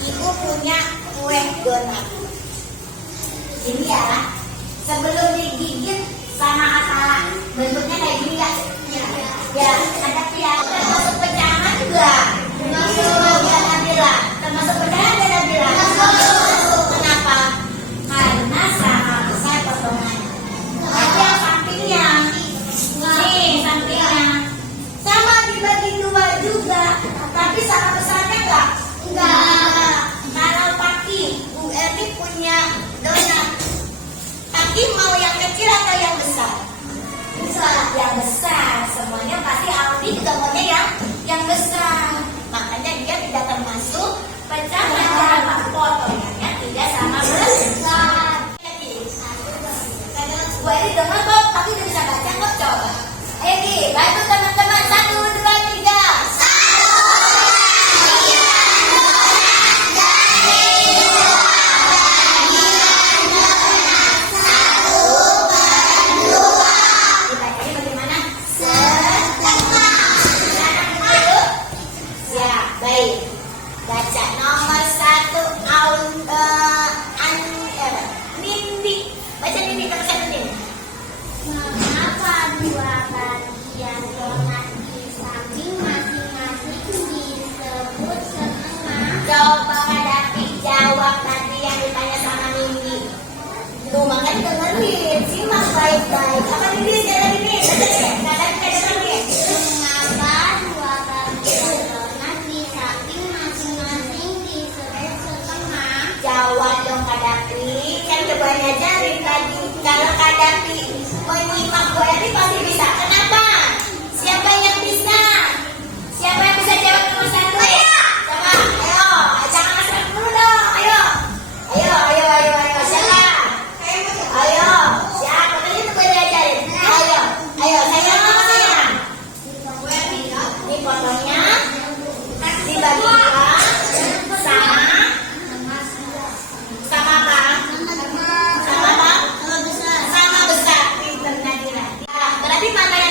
Ibu punya kue donat. Ini ya, sebelum digigit sama Atala, bentuknya kayak gini ya. Ya, ada ya. Termasuk pecahan juga. Termasuk ya Nabila. Termasuk pecahan ya Nabila. Kenapa? Karena sama besar potongannya. Tapi yang sampingnya, nih sampingnya, sama dibagi dua juga. Tapi sama besarnya enggak? Enggak. Kalau Paki, Bu Erni punya donat. Paki mau yang kecil atau yang besar? Besar. Yang besar. Semuanya pasti Aldi juga maunya yang besar. Makanya dia tidak termasuk pecahan. Potongannya tidak sama besar. Bu Erni dengar kok, tapi udah bisa baca kok, coba. Ayo Ki, bantu teman-teman. 1, 2, 3. Baca nomor 1 Nindi. Baca Nindi nomor 1 Nindi. Mengapa dua bagian donat di samping masing-masing disebut setengah? Coba Kadapi jawab tadi yang ditanya sama Nindi. Tuh makanya dengerin, simak baik-baik. Apa Nindi sekali lagi nih? Kadapi nih. Mengapa dua bagian donat di samping masing-masing disebut setengah? Jawab dong Kadapi. Kan coba ngajarin tadi. Kalau Kadapi menyimak Bu Erni pasti bisa. Kenapa? Siapa yang bisa? Siapa yang bisa jawab nomor 1? Coba, ayo. Jangan masuk dulu dong. Ayo. Siapa? Ayo. Siapa? Tadi itu gue diajarin. Ayo. Saya nama saya. Ini fotonya dibagi dua sama apa? Sama besar. Pinter Nadira. Berarti mana yang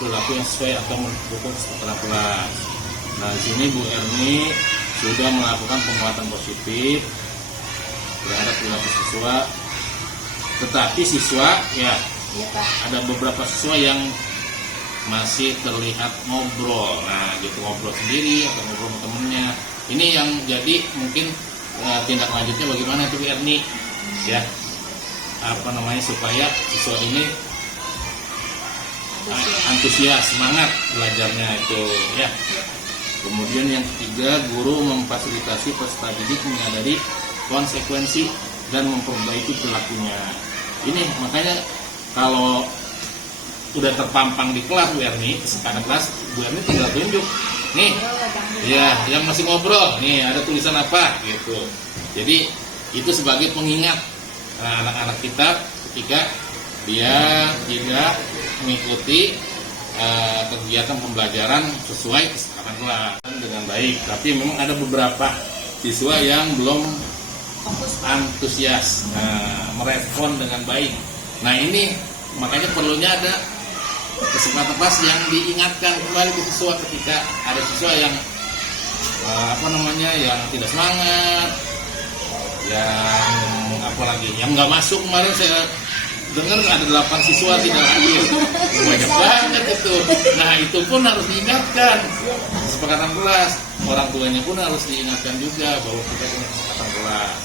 perilaku yang sesuai atau mendukung kesetaraan kelas. Nah, di sini Bu Erni sudah melakukan penguatan positif terhadap perilaku siswa, tetapi siswa ya Iya Pak. ada beberapa siswa yang masih terlihat ngobrol, nah gitu, ngobrol sendiri atau ngobrol sama temennya. Ini yang jadi mungkin tindak lanjutnya bagaimana tuh Bu Erni, ya apa namanya, supaya siswa ini antusias, semangat belajarnya itu ya. Kemudian yang ketiga, guru memfasilitasi peserta didik menyadari konsekuensi dan memperbaiki perilakunya. Ini makanya kalau udah terpampang di kelas Bu Erni, kesempatan kelas Bu Erni tinggal tunjuk nih, ya yang masih ngobrol nih ada tulisan apa gitu. Jadi itu sebagai pengingat anak-anak kita ketika dia tidak mengikuti kegiatan pembelajaran sesuai kesepakatan kelas dengan baik. Tapi memang ada beberapa siswa yang belum antusias merespon dengan baik. Nah ini makanya perlunya ada kesempatan kelas yang diingatkan kembali ke siswa ketika ada siswa yang yang tidak semangat, yang apalagi yang nggak masuk. Kemarin saya dengar ada 8 siswa tidak hadir, banyak banget itu. Nah itu pun harus diingatkan kesepakatan kelas, orang tuanya pun harus diingatkan juga bahwa kita punya kesepakatan kelas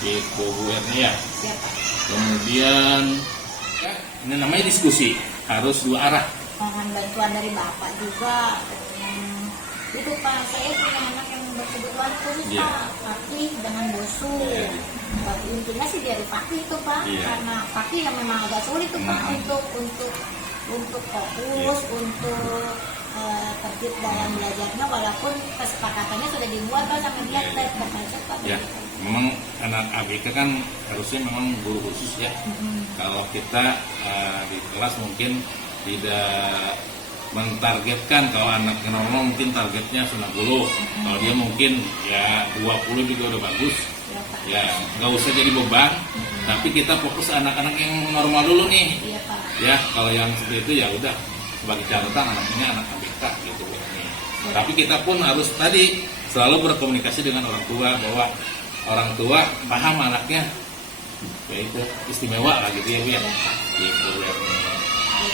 itu Bu Erni ya. Kemudian ya, ini namanya diskusi, harus dua arah. Mohon bantuan dari Bapak juga. Itu Pak, saya punya anak yang berkebutuhan khusus Pak, Fakih dengan Bosu. Intinya sih dari Fakih itu Pak, karena Fakih yang memang agak sulit tuh Pak untuk fokus, untuk tertib dalam belajarnya, walaupun kesepakatannya sudah dibuat Pak sama dia step by step Pak. Ya, memang anak ABK kan harusnya memang guru khusus ya. Kalau kita di kelas mungkin tidak mentargetkan, kalau anak normal mungkin targetnya 90, kalau dia mungkin ya 20 juga udah bagus. Ya nggak usah jadi beban, tapi kita fokus anak-anak yang normal dulu nih. Ya kalau yang seperti itu ya udah sebagai catatan anaknya anak ABK gitu ini. Tapi kita pun harus tadi selalu berkomunikasi dengan orang tua bahwa orang tua paham anaknya ya itu istimewa lah gitu ya Bu ya. Gitu ya.